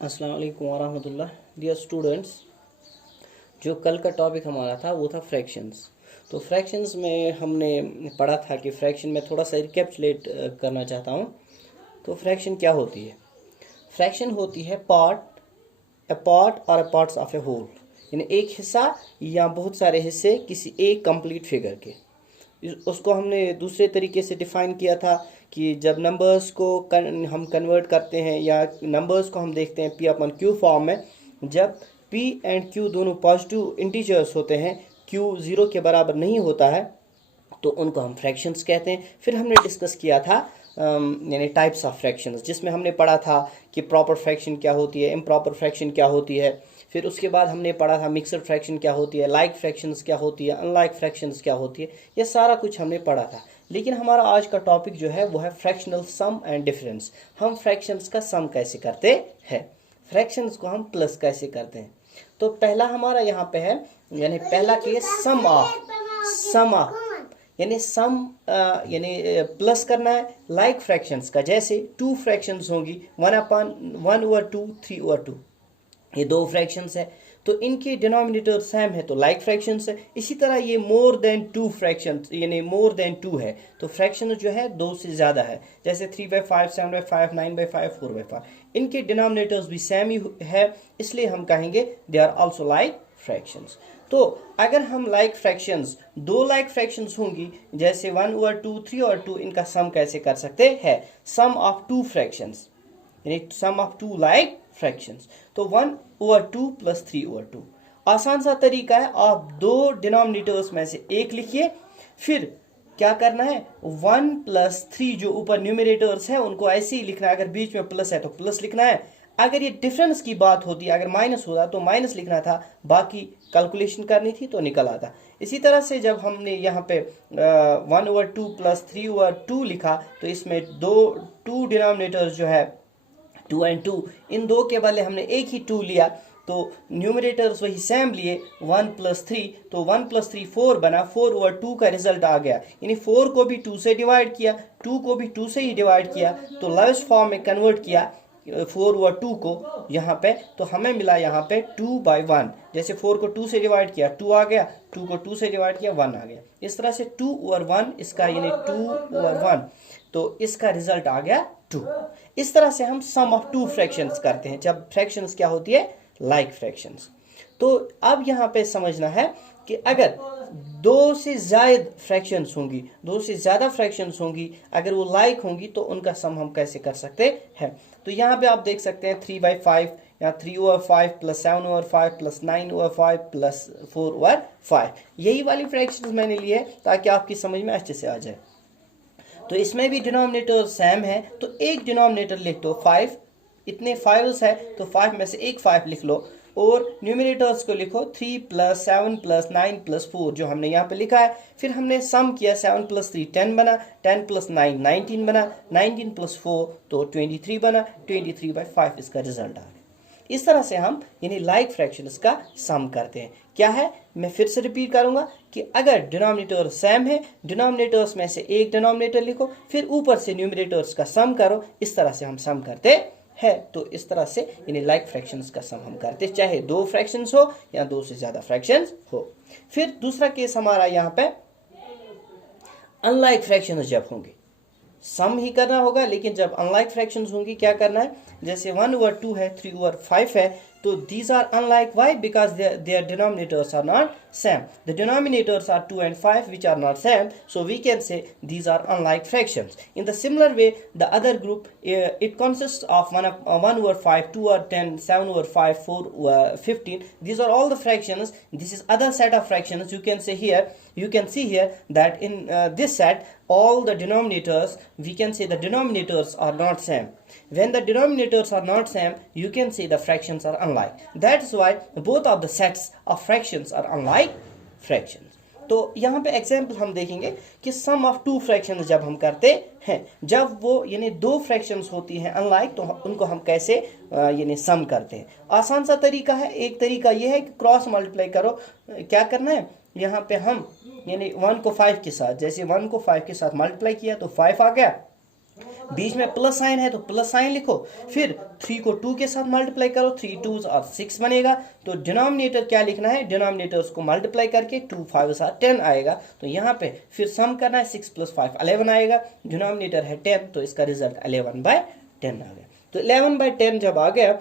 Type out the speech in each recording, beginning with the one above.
अस्सलाम वालेकुम वरहमतुल्लाह। Dear students, जो कल का टॉपिक हमारा था वो था फ्रैक्शंस। तो फ्रैक्शंस में हमने पढ़ा था कि फ्रैक्शन में थोड़ा सा रिकैप्चुलेट करना चाहता हूँ। तो फ्रैक्शन क्या होती है? फ्रैक्शन होती है पार्ट और पार्ट्स ऑफ ए होल, यानी एक हिस्सा या बहुत सारे हिस्से किसी एक कंप्लीट फिगर के। उसको हमने दूसरे तरीके से डिफाइन किया था कि जब नंबर्स को हम कन्वर्ट करते हैं या नंबर्स को हम देखते हैं पी अपन क्यू फॉर्म में, जब पी एंड क्यू दोनों पॉजिटिव इंटीजर्स होते हैं, क्यू ज़ीरो के बराबर नहीं होता है, तो उनको हम फ्रैक्शंस कहते हैं। फिर हमने डिस्कस किया था यानी टाइप्स ऑफ फ्रैक्शंस, जिसमें हमने पढ़ा था कि प्रॉपर फ्रैक्शन क्या होती है, इम्प्रॉपर फ्रैक्शन क्या होती है। फिर उसके बाद हमने पढ़ा था मिक्सड फ्रैक्शन क्या होती है, लाइक फ्रैक्शंस क्या होती है, अनलाइक फ्रैक्शंस क्या होती है। ये सारा कुछ हमने पढ़ा था। लेकिन हमारा आज का टॉपिक जो है वो है फ्रैक्शनल सम एंड डिफरेंस। हम फ्रैक्शंस का सम कैसे करते हैं, फ्रैक्शंस को हम प्लस कैसे करते हैं। तो पहला हमारा यहाँ पे है, यानी पहला केस सम ऑफ यानी सम यानी प्लस करना है लाइक फ्रैक्शंस का। जैसे टू फ्रैक्शंस होंगी, 1/2, 3/2, ये दो फ्रैक्शंस है, तो इनके डिनोमिनेटर सेम है तो लाइक फ्रैक्शंस है। इसी तरह ये मोर देन टू फ्रैक्शंस यानी मोर देन टू है तो फ्रैक्शन जो है दो से ज़्यादा है। जैसे 3/5, 7/5, 9/5, 4/5, इनके डिनोमिनेटर्स भी सेम ही है, इसलिए हम कहेंगे they are also like fractions. तो अगर हम लाइक फ्रैक्शंस, दो लाइक फ्रैक्शंस होंगी जैसे 1/2, 3/2, इनका सम कैसे कर सकते हैं? सम ऑफ टू फ्रैक्शंस यानी सम ऑफ टू लाइक फ्रैक्शंस। तो 1/2 प्लस 3/2 आसान सा तरीका है। आप दो डिनोमिनेटर्स में से एक लिखिए, फिर क्या करना है 1 + 3 जो ऊपर न्यूमरेटर्स है उनको ऐसे ही लिखना है। अगर बीच में प्लस है तो प्लस लिखना है, अगर ये डिफरेंस की बात होती, अगर माइनस होता तो माइनस लिखना था, बाकी कैलकुलेशन करनी थी तो निकल आता। इसी तरह से जब हमने यहाँ पे 1/2 प्लस 3/2 लिखा तो इसमें टू डिनोमिनेटर्स जो है 2 और 2, इन दो के बदले हमने एक ही 2 लिया, तो न्यूमरेटर्स वही सेम लिए 1 + 3, तो 1 + 3 4 बना, 4/2 का रिजल्ट आ गया। यानी 4 को भी 2 से डिवाइड किया, 2 को भी 2 से ही डिवाइड किया, तो लोएस्ट फॉर्म में कन्वर्ट किया 4/2 को यहाँ पे, तो हमें मिला यहाँ पे 2/1। जैसे 4 को 2 से डिवाइड किया 2 आ गया, 2 को 2 से डिवाइड किया 1 आ गया। इस तरह से 2/1 इसका यानी 2/1, तो इसका रिजल्ट आ गया 2। इस तरह से हम सम ऑफ टू फ्रैक्शंस करते हैं जब फ्रैक्शंस क्या होती है? Like fractions. तो अब यहाँ पे समझना है कि अगर दो से ज्यादा फ्रैक्शंस होंगी, दो से ज्यादा फ्रैक्शंस होंगी, अगर वो लाइक होंगी तो उनका सम हम कैसे कर सकते हैं। तो यहाँ पे आप देख सकते हैं 3/5 या 3/5 प्लस 7/5 प्लस 9/5 प्लस 4/5, यही वाली फ्रैक्शंस मैंने लिए ताकि आपकी समझ में अच्छे से आ जाए। तो इसमें भी डिनोमिनेटर सेम है, तो एक डिनोमिनेटर लिख दो 5, इतने 5 है तो 5 में से एक 5 लिख लो, और न्यूमिनेटर्स को लिखो 3 + 7 + 9 + 4 जो हमने यहाँ पे लिखा है। फिर हमने सम किया 7 + 3 10 बना, 10 + 9 19 बना, 19 + 4 तो 23 बना, 23/5 इसका रिजल्ट आ गया। इस तरह से हम यानी लाइक फ्रैक्शंस का सम करते हैं। क्या है, मैं फिर से रिपीट करूंगा कि अगर डिनोमिनेटर सेम है, डिनोमिनेटर्स में से एक डिनोमिनेटर लिखो, फिर ऊपर से न्यूमरेटर्स का सम करो, इस तरह से हम सम करते हैं। तो इस तरह से यानी लाइक फ्रैक्शंस का सम हम करते, चाहे दो फ्रैक्शंस हो या दो से ज्यादा फ्रैक्शंस हो। फिर दूसरा केस हमारा यहाँ पे अनलाइक फ्रैक्शंस जब होंगे, सम ही करना होगा, लेकिन जब अनलाइक फ्रैक्शंस होंगी क्या करना है? जैसे 1/2 है, 3/5 है, तो these are unlike. Why? Because their denominators are not same. The denominators are 2 and 5 which are not same, so we can say these are unlike fractions. In the similar way, the other group it consists of 1/5, 2/10, 7/5, 4/15. These are all the fractions. This is other set of fractions. You can see here that in this set all the denominators, we can say the denominators are not same. When the denominators are not same, you can say the fractions are unlike. That's why both of the sets of fractions are unlike fractions. तो यहाँ पे example हम देखेंगे कि सम of two fractions जब हम करते हैं, जब वो यानी दो फ्रैक्शंस होती हैं अनलाइक, तो उनको हम कैसे यानी सम करते हैं। आसान सा तरीका है, एक तरीका ये है कि क्रॉस मल्टीप्लाई करो। क्या करना है, यहाँ पे हम यानी 1 को 5 के साथ, जैसे 1 को 5 के साथ मल्टीप्लाई किया तो 5 आ गया, बीच में प्लस साइन है तो प्लस साइन लिखो, फिर 3 को 2 के साथ मल्टीप्लाई करो, 3 2s और 6 बनेगा। तो डिनोमिनेटर क्या लिखना है, डिनोमिनेटर्स को मल्टीप्लाई करके 2 5s और 10 आएगा। तो यहाँ पे फिर सम करना है, 6 + 5 11 आएगा, डिनोमिनेटर है 10 तो इसका रिजल्ट 11/10 आ गया। तो 11/10 जब आ गया,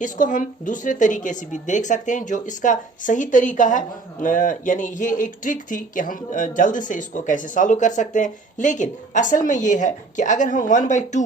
इसको हम दूसरे तरीके से भी देख सकते हैं, जो इसका सही तरीका है। यानी ये एक ट्रिक थी कि हम जल्द से इसको कैसे सॉल्व कर सकते हैं, लेकिन असल में ये है कि अगर हम 1/2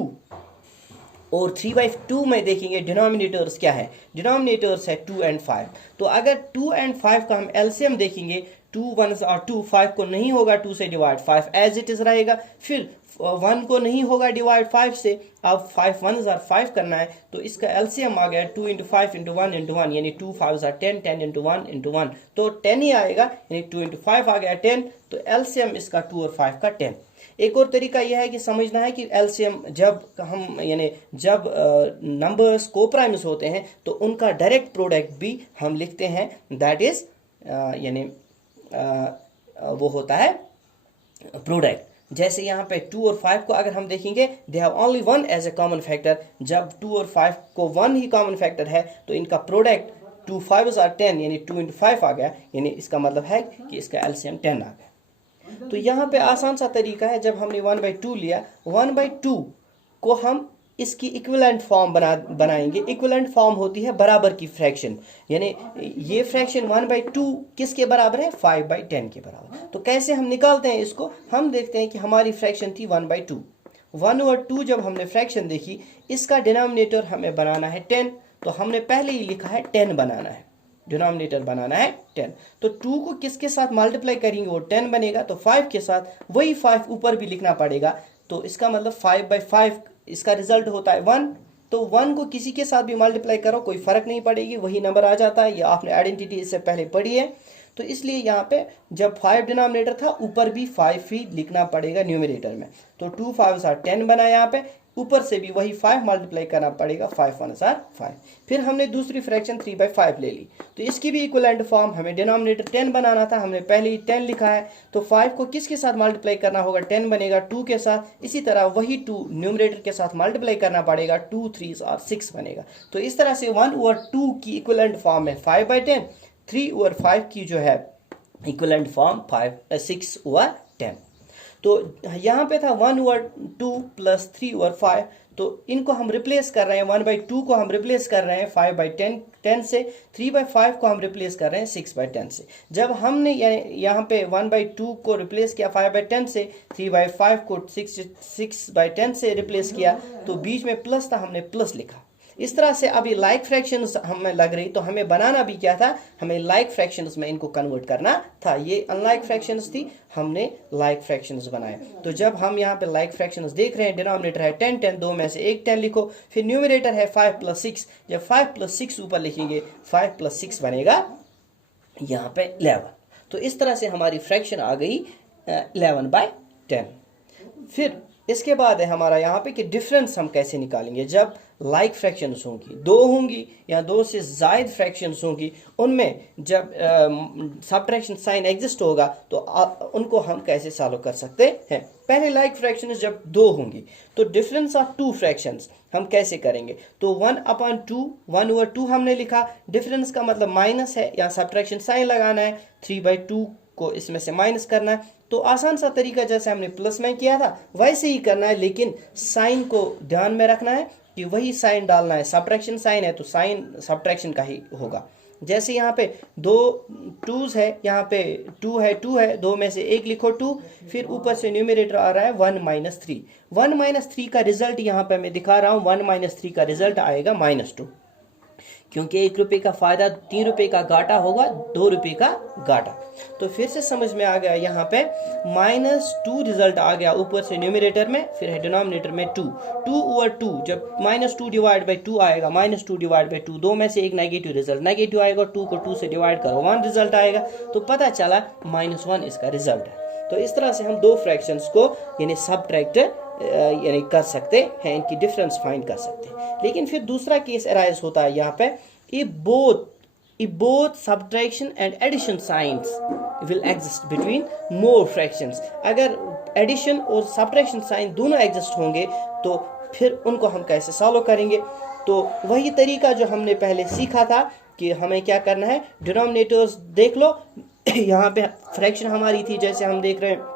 और 3/2 में देखेंगे डिनोमिनेटर्स क्या है, डिनोमिनेटर्स है 2 और 5। तो अगर 2 और 5 का हम एलसीएम देखेंगे, 2 1s और 2, 5 को नहीं होगा 2 से डिवाइड, 5 एज इट इज रहेगा, फिर 1 को नहीं होगा डिवाइड 5 से, अब 5 1s और 5 करना है। तो इसका एलसीएम आ गया 2 × 5 × 1 × 1, यानी 2 5s और 10, 10 × 1 × 1, तो 10 ही आएगा, यानी 2 × 5 आ गया 10। तो एलसीएम इसका 2 और 5 का 10। एक और तरीका यह है कि समझना है कि एलसीएम जब हम यानी जब नंबर्स कोप्राइम्स होते हैं तो उनका डायरेक्ट प्रोडक्ट भी हम लिखते हैं, दैट इज यानी वो होता है प्रोडक्ट। जैसे यहाँ पे 2 और 5 को अगर हम देखेंगे, they have only 1 as a common factor. जब 2 और 5 को 1 ही कॉमन फैक्टर है तो इनका प्रोडक्ट 2 5s और 10, यानी 2 × 5 आ गया, यानी इसका मतलब है कि इसका एलसीएम 10 आ गया। तो यहाँ पे आसान सा तरीका है, जब हमने 1/2 लिया, 1/2 को हम इसकी इक्विवेलेंट फॉर्म बनाएंगे। इक्विवेलेंट फॉर्म होती है बराबर की फ्रैक्शन, यानी ये फ्रैक्शन 1/2 किसके बराबर है, 5/10 के बराबर। तो कैसे हम निकालते हैं इसको, हम देखते हैं कि हमारी फ्रैक्शन थी 1/2। 1/2 जब हमने फ्रैक्शन देखी, इसका डिनोमिनेटर हमें बनाना है 10, तो हमने पहले ही लिखा है 10 बनाना है, डिनोमिनेटर बनाना है 10। तो 2 को किसके साथ मल्टीप्लाई करेंगे, वो 10 बनेगा, तो 5 के साथ वही 5 ऊपर भी लिखना पड़ेगा। तो इसका मतलब 5/5 इसका रिजल्ट होता है 1। तो 1 को किसी के साथ भी मल्टीप्लाई करो, कोई फर्क नहीं पड़ेगी, वही नंबर आ जाता है। ये आपने आइडेंटिटी इससे पहले पढ़ी है। तो इसलिए यहाँ पे जब 5 डिनोमिनेटर था, ऊपर भी 5 ही लिखना पड़ेगा न्यूमरेटर में। तो 2 5s और 10 बना, यहाँ पे ऊपर से भी वही 5 मल्टीप्लाई करना पड़ेगा, 5 1s और 5। फिर हमने दूसरी फ्रैक्शन 3/5 ले ली, तो इसकी भी इक्विवेलेंट फॉर्म, हमें डिनोमिनेटर 10 बनाना था, हमने पहले ही 10 लिखा है। तो 5 को किसके साथ मल्टीप्लाई करना होगा, 10 बनेगा 2 के साथ। इसी तरह वही 2 न्यूमरेटर के साथ मल्टीप्लाई करना पड़ेगा, 2 3s और 6 बनेगा। तो इस तरह से 1/2 की इक्विवेलेंट फॉर्म है 5/10, 3/5 की जो है इक्विवेलेंट फॉर्म 6/10। तो यहाँ पे था 1/2 + 3/5, तो इनको हम रिप्लेस कर रहे हैं। 1/2 को हम रिप्लेस कर रहे हैं 5/10 से, 3/5 को हम रिप्लेस कर रहे हैं 6/10 से। जब हमने यहाँ पे 1/2 को रिप्लेस किया 5/10 से, 3/5 को 6/10 से रिप्लेस किया, तो बीच में प्लस था, हमने प्लस लिखा। इस तरह से अभी लाइक फ्रैक्शंस हमें लग रही, तो हमें बनाना भी क्या था, हमें लाइक फ्रैक्शंस में इनको कन्वर्ट करना था। ये अनलाइक फ्रैक्शंस थी, हमने लाइक फ्रैक्शंस बनाए। तो जब हम यहाँ पे लाइक फ्रैक्शंस देख रहे हैं, डिनोमिनेटर है 10 10, दो में से एक 10 लिखो, फिर न्यूमरेटर है 5 + 6। जब 5 + 6 ऊपर लिखेंगे, 5 + 6 बनेगा यहाँ पे 11। तो इस तरह से हमारी फ्रैक्शन आ गई 11/10। फिर इसके बाद है हमारा यहाँ पे कि डिफरेंस हम कैसे निकालेंगे। जब लाइक फ्रैक्शंस होंगी, 2 होंगी या 2 से ज़ायद फ्रैक्शंस होंगी, उनमें जब सब्ट्रैक्शन साइन एग्जिस्ट होगा, तो उनको हम कैसे सॉल्व कर सकते हैं। पहले लाइक फ्रैक्शंस जब 2 होंगी, तो डिफरेंस ऑफ 2 फ्रैक्शंस हम कैसे करेंगे। तो 1/2, 1/2 हमने लिखा, डिफरेंस का मतलब माइनस है, या सब्ट्रैक्शन साइन लगाना है, 3/2 को इसमें से माइनस करना है। तो आसान सा तरीका, जैसे हमने प्लस में किया था वैसे ही करना है, लेकिन साइन को ध्यान में रखना है कि वही साइन डालना है। सब्ट्रैक्शन साइन है तो साइन सब्ट्रैक्शन का ही होगा। जैसे यहाँ पे 2 2s है, यहाँ पे 2 है 2 है, 2 में से एक लिखो 2, फिर ऊपर से न्यूमरेटर आ रहा है 1 - 3। 1 - 3 का रिजल्ट यहाँ पे मैं दिखा रहा हूँ, 1 - 3 का रिजल्ट आएगा -2, क्योंकि 1 रुपये का फायदा 3 रुपये का घाटा होगा, 2 रुपये का घाटा। तो फिर से समझ में आ गया, यहाँ पे -2 रिजल्ट आ गया ऊपर से न्यूमरेटर में, फिर है डिनोमिनेटर में 2। 2/2 जब -2 / 2 आएगा, -2 / 2, 2 में से एक नेगेटिव रिजल्ट, नेगेटिव आएगा, 2 को 2 से डिवाइड करो, 1 रिजल्ट आएगा। तो पता चला -1 इसका रिजल्ट है। तो इस तरह से हम 2 फ्रैक्शंस को यानी सब्ट्रैक्ट यानी कर सकते हैं, इनकी डिफरेंस फाइंड कर सकते हैं। लेकिन फिर दूसरा केस अराइज होता है यहाँ पे, if both subtraction and addition signs will exist between more fractions। अगर एडिशन और सब्ट्रैक्शन साइन दोनों एग्जिस्ट होंगे तो फिर उनको हम कैसे सॉल्व करेंगे। तो वही तरीका जो हमने पहले सीखा था कि हमें क्या करना है, डिनोमिनेटर्स देख लो यहाँ पे फ्रैक्शन हमारी थी, जैसे हम देख रहे हैं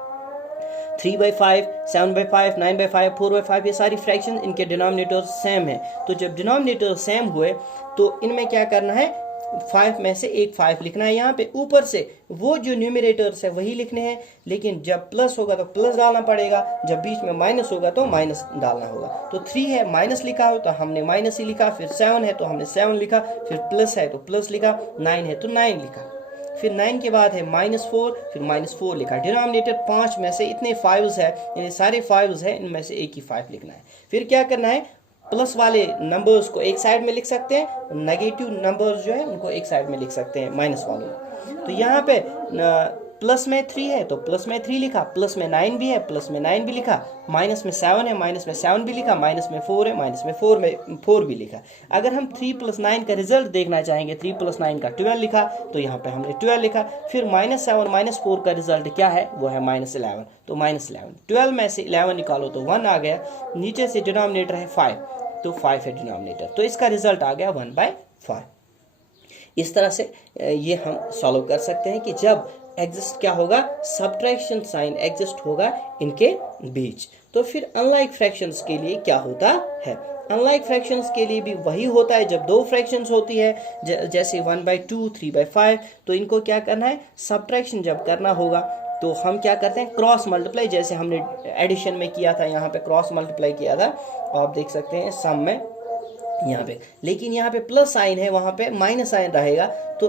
3/5, 7/5, 9/5, 4/5, ये सारी फ्रैक्शन इनके डिनोमिनेटर सेम है। तो जब डिनोमिनेटर सेम हुए तो इनमें क्या करना है, 5 में से एक 5 लिखना है यहाँ पे, ऊपर से वो जो न्यूमरेटर्स है वही लिखने हैं, लेकिन जब प्लस होगा तो प्लस डालना पड़ेगा, जब बीच में माइनस होगा तो माइनस डालना होगा। तो 3 है, माइनस लिखा हो तो हमने माइनस ही लिखा, फिर 7 है तो हमने 7 लिखा, फिर प्लस है तो प्लस लिखा, 9 है तो 9 लिखा, फिर 9 के बाद है -4, फिर -4 लिखा। डिनोमिनेटर 5 में से इतने 5 है, यानी सारे 5 है, इनमें से एक ही 5 लिखना है। फिर क्या करना है, प्लस वाले नंबर्स को एक साइड में लिख सकते हैं, नेगेटिव नंबर्स जो है उनको एक साइड में लिख सकते हैं माइनस वालों। तो यहाँ पे प्लस में 3 है तो प्लस में 3 लिखा, प्लस में 9 भी है प्लस में 9 भी लिखा, माइनस में 7 है माइनस में 7 भी लिखा, माइनस में 4 है माइनस में 4 भी लिखा। अगर हम 3 + 9 का रिजल्ट देखना चाहेंगे, 3 + 9 का 12 लिखा, तो यहाँ पे हमने 12 लिखा। फिर -7 -4 का रिजल्ट क्या है, वो है -11, तो -11। 12 में से 11 निकालो तो 1 आ गया, नीचे से डिनोमिनेटर है 5 तो 5 है डिनोमिनेटर, तो इसका रिजल्ट आ गया 1/5। इस तरह से ये हम सॉल्व कर सकते हैं कि जब एग्जिस्ट क्या होगा, सब्ट्रैक्शन साइन एग्जिस्ट होगा इनके बीच। तो फिर अनलाइक फ्रैक्शंस के लिए क्या होता है, अनलाइक फ्रैक्शंस के लिए भी वही होता है। जब दो फ्रैक्शंस होती है जैसे 1/2, 3/5, तो इनको क्या करना है, सब्ट्रैक्शन जब करना होगा तो हम क्या करते हैं, क्रॉस मल्टीप्लाई, जैसे हमने एडिशन में किया था, यहाँ पे क्रॉस मल्टीप्लाई किया था, आप देख सकते हैं सम में यहाँ पे, लेकिन यहाँ पे प्लस साइन है, वहाँ पे माइनस साइन रहेगा, तो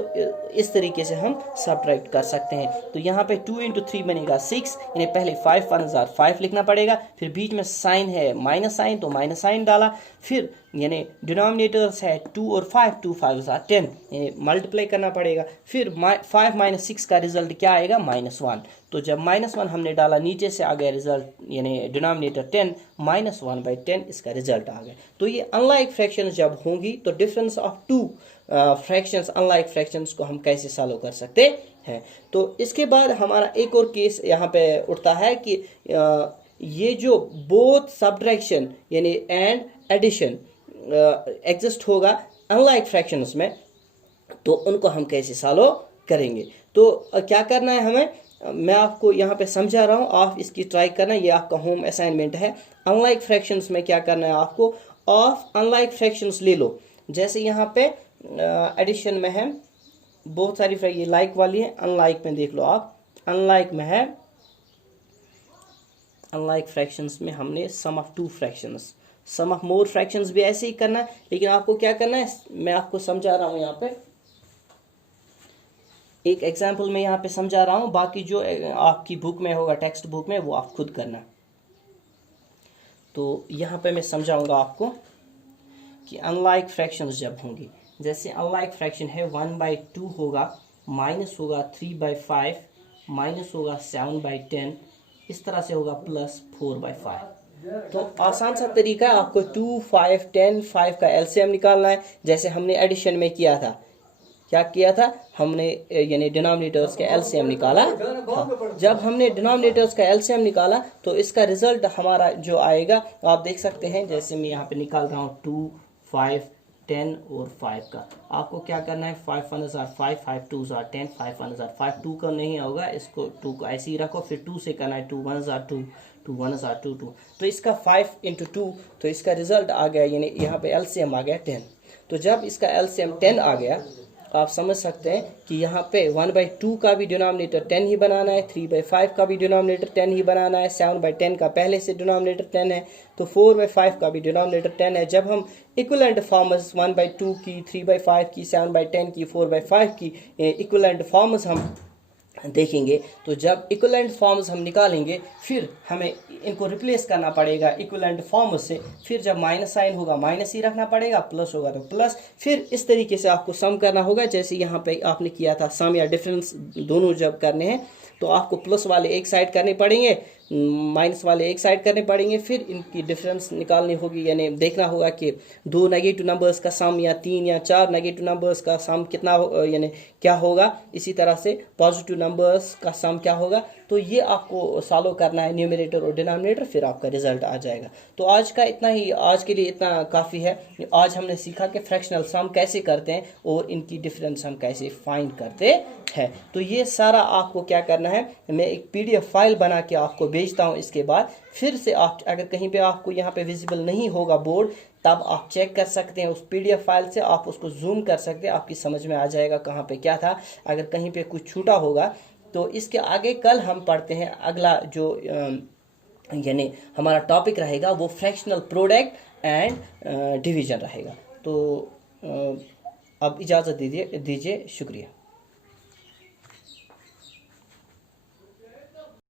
इस तरीके से हम सब्ट्रैक्ट कर सकते हैं। तो यहाँ पे 2 × 3 बनेगा 6, यानी पहले 5 × 5 लिखना पड़ेगा, फिर बीच में साइन है माइनस साइन तो माइनस साइन डाला, फिर यानी डिनोमिनेटर्स है 2 और 5, 2 5 × 10, यानी मल्टीप्लाई करना पड़ेगा। फिर 5 - 6 का रिजल्ट क्या आएगा, -1, तो जब -1 हमने डाला, नीचे से आ गया रिजल्ट, यानी डिनोमिनेटर 10, -1/10 इसका रिजल्ट आ गया। तो ये अनलाइक फ्रैक्शंस जब होंगी तो difference of 2 fractions, unlike fractions को हम कैसे सॉल्व कर सकते हैं। तो इसके बाद हमारा एक और केस यहाँ पे उठता है कि ये जो बोथ सब्ट्रैक्शन यानी एंड एडिशन एग्जिस्ट होगा अनलाइक फ्रैक्शंस में, तो उनको हम कैसे सॉल्व करेंगे। तो क्या करना है हमें, मैं आपको यहाँ पे समझा रहा हूँ, आप इसकी ट्राई करना, ये आपका होम असाइनमेंट है। अनलाइक फ्रैक्शंस में क्या करना है आपको, ऑफ अनलाइक फ्रैक्शंस ले लो, जैसे यहाँ पे एडिशन में है बहुत सारी, ये लाइक वाली है, अनलाइक में देख लो आप, अनलाइक में है, अनलाइक फ्रैक्शंस में हमने sum of 2 fractions, sum of more fractions भी ऐसे ही करना है, लेकिन आपको क्या करना है, मैं आपको समझा रहा हूँ यहाँ पे, एक एग्जाम्पल में यहाँ पे समझा रहा हूँ, बाकी जो आपकी बुक में होगा, टेक्स्ट बुक में, वो आप खुद करना। तो यहाँ पे मैं समझाऊंगा आपको कि अनलाइक फ्रैक्शंस जब होंगी, जैसे अनलाइक फ्रैक्शन है 1/2 होगा, माइनस होगा 3/5, माइनस होगा 7/10, इस तरह से होगा प्लस 4/5। तो आसान सा तरीका है, आपको 2, 5, 10, 5 का एलसीएम निकालना है, जैसे हमने एडिशन में किया था। क्या किया था हमने, यानी डिनोमिनेटर्स का एलसीएम निकाला था। जब हमने डिनोमिनेटर्स का एलसीएम निकाला तो इसका रिजल्ट हमारा जो आएगा आप देख सकते हैं, जैसे मैं यहाँ पे निकाल रहा हूँ 2, 5, 10 और 5 का। आपको क्या करना है, 5 1 = 5, 5 2 = 10, 5 1 = 5, 2 का नहीं होगा, इसको 2 को ऐसे ही रखो, फिर 2 से करना है, 2 1 = 2, 2 1 = 2, 2। तो इसका 5 × 2, तो इसका रिजल्ट आ गया, यानी यहाँ पे एलसीएम आ गया 10। तो जब इसका एलसीएम 10 आ गया, आप समझ सकते हैं कि यहाँ पे 1/2 का भी डिनोमिनेटर 10 ही बनाना है, 3/5 का भी डिनोमिनेटर 10 ही बनाना है, 7/10 का पहले से डिनोमिनेटर 10 है, तो 4/5 का भी डिनोमिनेटर 10 है। जब हम इक्विवेलेंट फॉर्म्स 1/2 की, 3/5 की, 7/10 की, 4/5 की इक्विवेलेंट फॉर्म्स हम देखेंगे, तो जब इक्विवेलेंट फॉर्म्स हम निकालेंगे, फिर हमें इनको रिप्लेस करना पड़ेगा इक्विवेलेंट फॉर्म्स से। फिर जब माइनस साइन होगा माइनस ही रखना पड़ेगा, प्लस होगा तो प्लस। फिर इस तरीके से आपको सम करना होगा, जैसे यहाँ पे आपने किया था, सम या डिफरेंस दोनों जब करने हैं तो आपको प्लस वाले एक साइड करने पड़ेंगे, माइनस वाले एक साइड करने पड़ेंगे, फिर इनकी डिफरेंस निकालनी होगी, यानी देखना होगा कि 2 नेगेटिव नंबर्स का सम या 3 या 4 नेगेटिव नंबर्स का सम कितना यानी क्या होगा, इसी तरह से पॉजिटिव नंबर्स का सम क्या होगा। तो ये आपको सॉल्व करना है न्यूमरेटर और डिनोमिनेटर, फिर आपका रिजल्ट आ जाएगा। तो आज का इतना ही, आज के लिए इतना काफ़ी है। आज हमने सीखा कि फ्रैक्शनल सम कैसे करते हैं और इनकी डिफरेंस हम कैसे फाइंड करते हैं। तो ये सारा आपको क्या करना है, मैं एक PDF फाइल बना के आपको भेजता हूँ। इसके बाद फिर से आप अगर कहीं पे आपको यहाँ पे विजिबल नहीं होगा बोर्ड, तब आप चेक कर सकते हैं उस PDF फाइल से, आप उसको जूम कर सकते हैं, आपकी समझ में आ जाएगा कहाँ पे क्या था। अगर कहीं पे कुछ छूटा होगा तो इसके आगे कल हम पढ़ते हैं अगला जो यानी हमारा टॉपिक रहेगा वो फ्रैक्शनल प्रोडक्ट एंड डिवीजन रहेगा। तो अब इजाज़त दीजिए, शुक्रिया।